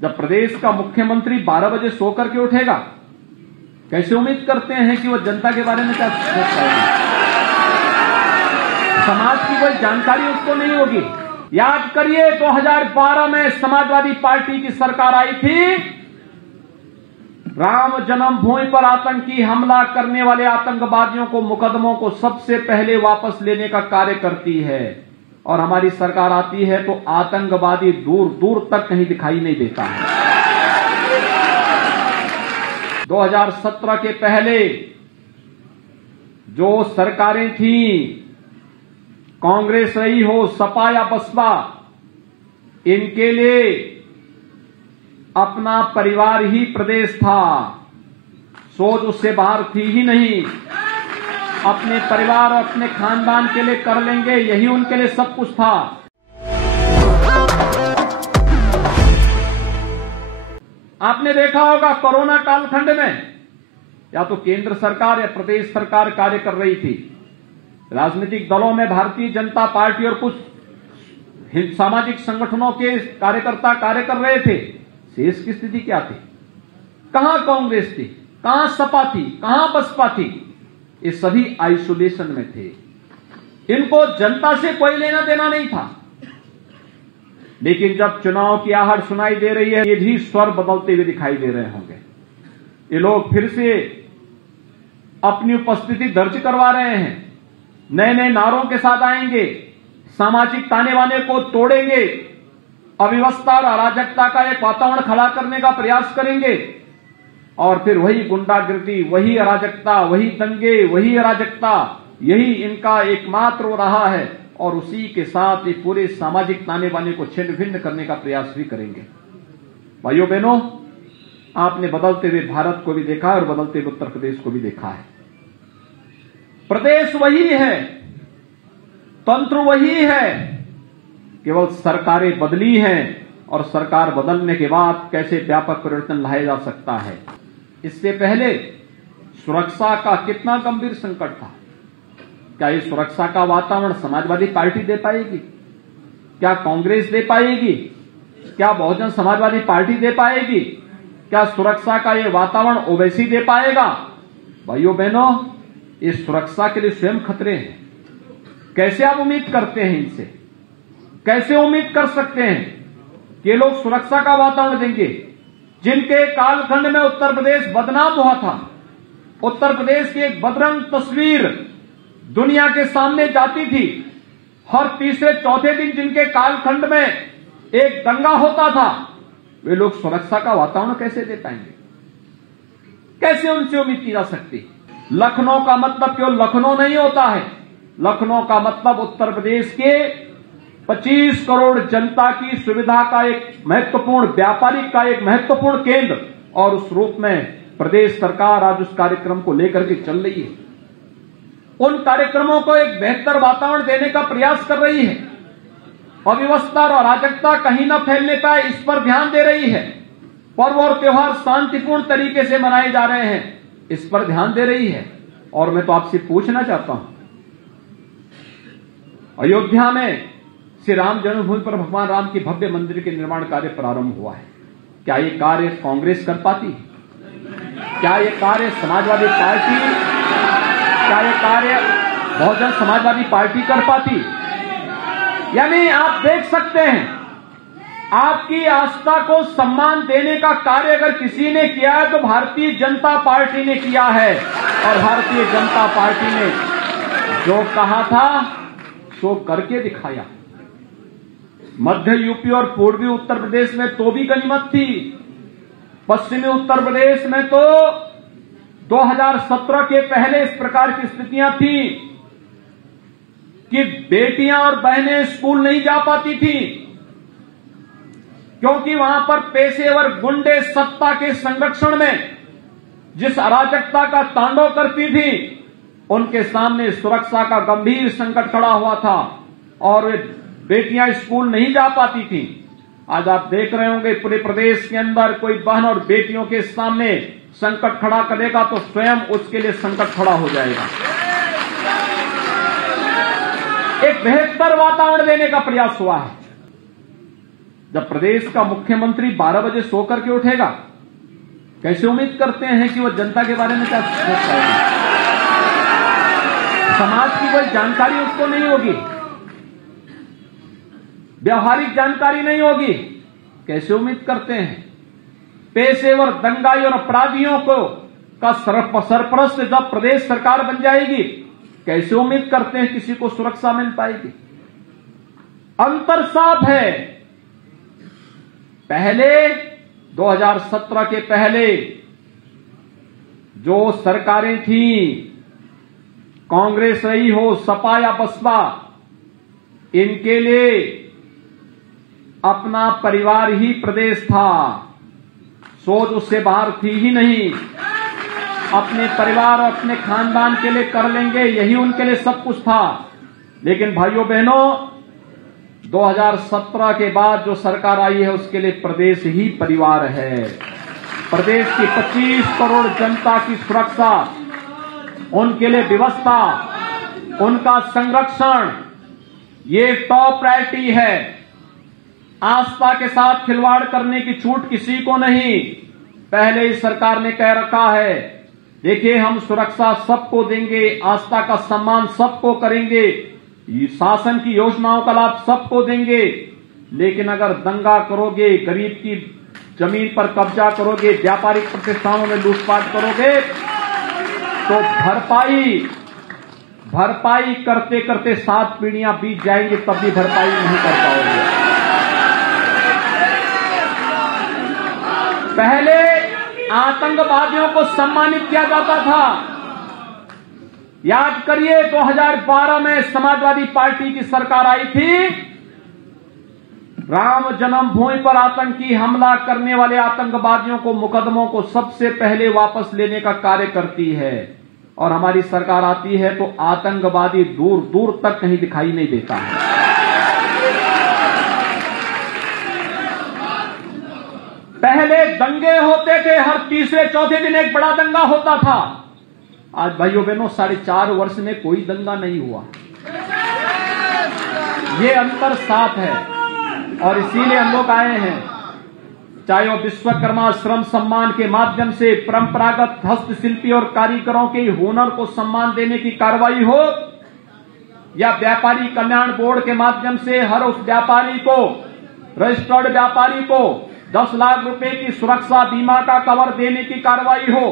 जब प्रदेश का मुख्यमंत्री 12 बजे सो करके उठेगा, कैसे उम्मीद करते हैं कि वो जनता के बारे में क्या सोच पाएगा? समाज की कोई जानकारी उसको नहीं होगी। याद करिए 2012 में समाजवादी पार्टी की सरकार आई थी, राम जन्मभूमि पर आतंकी हमला करने वाले आतंकवादियों को, मुकदमों को सबसे पहले वापस लेने का कार्य करती है। और हमारी सरकार आती है तो आतंकवादी दूर दूर तक कहीं दिखाई नहीं देता है। 2017 के पहले जो सरकारें थी, कांग्रेस रही हो, सपा या बसपा, इनके लिए अपना परिवार ही प्रदेश था, सोच उससे बाहर थी ही नहीं। अपने परिवार और अपने खानदान के लिए कर लेंगे, यही उनके लिए सब कुछ था। आपने देखा होगा कोरोना कालखंड में या तो केंद्र सरकार या प्रदेश सरकार कार्य कर रही थी। राजनीतिक दलों में भारतीय जनता पार्टी और कुछ सामाजिक संगठनों के कार्यकर्ता कार्य कर रहे थे। शेष की स्थिति क्या थी? कहां कांग्रेस थी, कहां सपा थी, कहां बसपा थी? ये सभी आइसोलेशन में थे। इनको जनता से कोई लेना देना नहीं था। लेकिन जब चुनाव की आहट सुनाई दे रही है, ये भी स्वर बदलते हुए दिखाई दे रहे होंगे। ये लोग फिर से अपनी उपस्थिति दर्ज करवा रहे हैं, नए नए नारों के साथ आएंगे, सामाजिक ताने बाने को तोड़ेंगे, अव्यवस्था और अराजकता का एक वातावरण खड़ा करने का प्रयास करेंगे। और फिर वही गुंडागिर्दी, वही अराजकता, वही दंगे, वही अराजकता, यही इनका एकमात्र हो रहा है। और उसी के साथ ये पूरे सामाजिक ताने बाने को छिन्न भिन्न करने का प्रयास भी करेंगे। भाइयों बहनों, आपने बदलते हुए भारत को भी देखा और बदलते हुए उत्तर प्रदेश को भी देखा है। प्रदेश वही है, तंत्र वही है, केवल सरकारें बदली हैं। और सरकार बदलने के बाद कैसे व्यापक परिवर्तन लाया जा सकता है। इससे पहले सुरक्षा का कितना गंभीर संकट था। क्या ये सुरक्षा का वातावरण समाजवादी पार्टी दे पाएगी? क्या कांग्रेस दे पाएगी? क्या बहुजन समाजवादी पार्टी दे पाएगी? क्या सुरक्षा का ये वातावरण ओवैसी दे पाएगा? भाइयों बहनों, इस सुरक्षा के लिए स्वयं खतरे हैं। कैसे आप उम्मीद करते हैं इनसे? कैसे उम्मीद कर सकते हैं कि ये लोग सुरक्षा का वातावरण देंगे? जिनके कालखंड में उत्तर प्रदेश बदनाम हुआ था, उत्तर प्रदेश की एक बदरंग तस्वीर दुनिया के सामने जाती थी। हर तीसरे चौथे दिन जिनके कालखंड में एक दंगा होता था, वे लोग सुरक्षा का वातावरण कैसे दे पाएंगे? कैसे उनसे उम्मीद की जा सकती? लखनऊ का मतलब केवल लखनऊ नहीं होता है। लखनऊ का मतलब उत्तर प्रदेश के 25 करोड़ जनता की सुविधा का एक महत्वपूर्ण, व्यापारिक का एक महत्वपूर्ण केंद्र। और उस रूप में प्रदेश सरकार आज उस कार्यक्रम को लेकर के चल रही है। उन कार्यक्रमों को एक बेहतर वातावरण देने का प्रयास कर रही है। अव्यवस्था और अराजकता कहीं न फैलने पाए, इस पर ध्यान दे रही है। पर्व और त्योहार शांतिपूर्ण तरीके से मनाए जा रहे हैं, इस पर ध्यान दे रही है। और मैं तो आपसे पूछना चाहता हूं, अयोध्या में श्री राम जन्मभूमि पर भगवान राम की भव्य मंदिर के निर्माण कार्य प्रारंभ हुआ है। क्या ये कार्य कांग्रेस कर पाती? क्या ये कार्य समाजवादी पार्टी, क्या ये कार्य बहुजन समाजवादी पार्टी कर पाती? यानी आप देख सकते हैं, आपकी आस्था को सम्मान देने का कार्य अगर किसी ने किया है तो भारतीय जनता पार्टी ने किया है। और भारतीय जनता पार्टी ने जो कहा था सो करके दिखाया। मध्य यूपी और पूर्वी उत्तर प्रदेश में तो भी गनीमत थी, पश्चिमी उत्तर प्रदेश में तो 2017 के पहले इस प्रकार की स्थितियां थी कि बेटियां और बहनें स्कूल नहीं जा पाती थी, क्योंकि वहां पर पेशेवर गुंडे सत्ता के संरक्षण में जिस अराजकता का तांडव करती थी, उनके सामने सुरक्षा का गंभीर संकट खड़ा हुआ था और वे बेटियां स्कूल नहीं जा पाती थी। आज आप देख रहे होंगे पूरे प्रदेश के अंदर कोई बहन और बेटियों के सामने संकट खड़ा करेगा तो स्वयं उसके लिए संकट खड़ा हो जाएगा। एक बेहतर वातावरण देने का प्रयास हुआ है। जब प्रदेश का मुख्यमंत्री 12 बजे सो करके उठेगा, कैसे उम्मीद करते हैं कि वो जनता के बारे में क्या सोच पाएगा? समाज की कोई जानकारी उसको नहीं होगी, व्यवहारिक जानकारी नहीं होगी, कैसे उम्मीद करते हैं? पेशेवर दंगाई और अपराधियों को का सरपरस्त जब प्रदेश सरकार बन जाएगी, कैसे उम्मीद करते हैं किसी को सुरक्षा मिल पाएगी? अंतर साफ है। पहले 2017 के पहले जो सरकारें थी, कांग्रेस रही हो, सपा या बसपा, इनके लिए अपना परिवार ही प्रदेश था, सोच उससे बाहर थी ही नहीं। अपने परिवार और अपने खानदान के लिए कर लेंगे, यही उनके लिए सब कुछ था। लेकिन भाइयों बहनों, 2017 के बाद जो सरकार आई है उसके लिए प्रदेश ही परिवार है। प्रदेश की 25 करोड़ जनता की सुरक्षा, उनके लिए व्यवस्था, उनका संरक्षण, ये टॉप प्रायोरिटी है। आस्था के साथ खिलवाड़ करने की छूट किसी को नहीं। पहले ही सरकार ने कह रखा है, देखिए हम सुरक्षा सबको देंगे, आस्था का सम्मान सबको करेंगे, शासन की योजनाओं का लाभ सबको देंगे। लेकिन अगर दंगा करोगे, गरीब की जमीन पर कब्जा करोगे, व्यापारिक प्रतिष्ठानों में लूटपाट करोगे, तो भरपाई करते करते 7 पीढ़ियां बीत जाएंगी, तब भी भरपाई नहीं कर पाओगे। पहले आतंकवादियों को सम्मानित किया जाता था। याद करिए, 2012 में समाजवादी पार्टी की सरकार आई थी। राम जन्मभूमि पर आतंकी हमला करने वाले आतंकवादियों को, मुकदमों को सबसे पहले वापस लेने का कार्य करती है। और हमारी सरकार आती है तो आतंकवादी दूर दूर तक कहीं दिखाई नहीं देता है। पहले दंगे होते थे, हर तीसरे चौथे दिन एक बड़ा दंगा होता था। आज भाइयों बहनों 4.5 वर्ष में कोई दंगा नहीं हुआ। ये अंतर साफ है और इसीलिए हम लोग आए हैं। चाहे वो विश्वकर्मा श्रम सम्मान के माध्यम से परंपरागत हस्तशिल्पी और कारीगरों के हुनर को सम्मान देने की कार्रवाई हो, या व्यापारी कल्याण बोर्ड के माध्यम से हर उस व्यापारी को, रजिस्टर्ड व्यापारी को 10 लाख रुपए की सुरक्षा बीमा का कवर देने की कार्रवाई हो,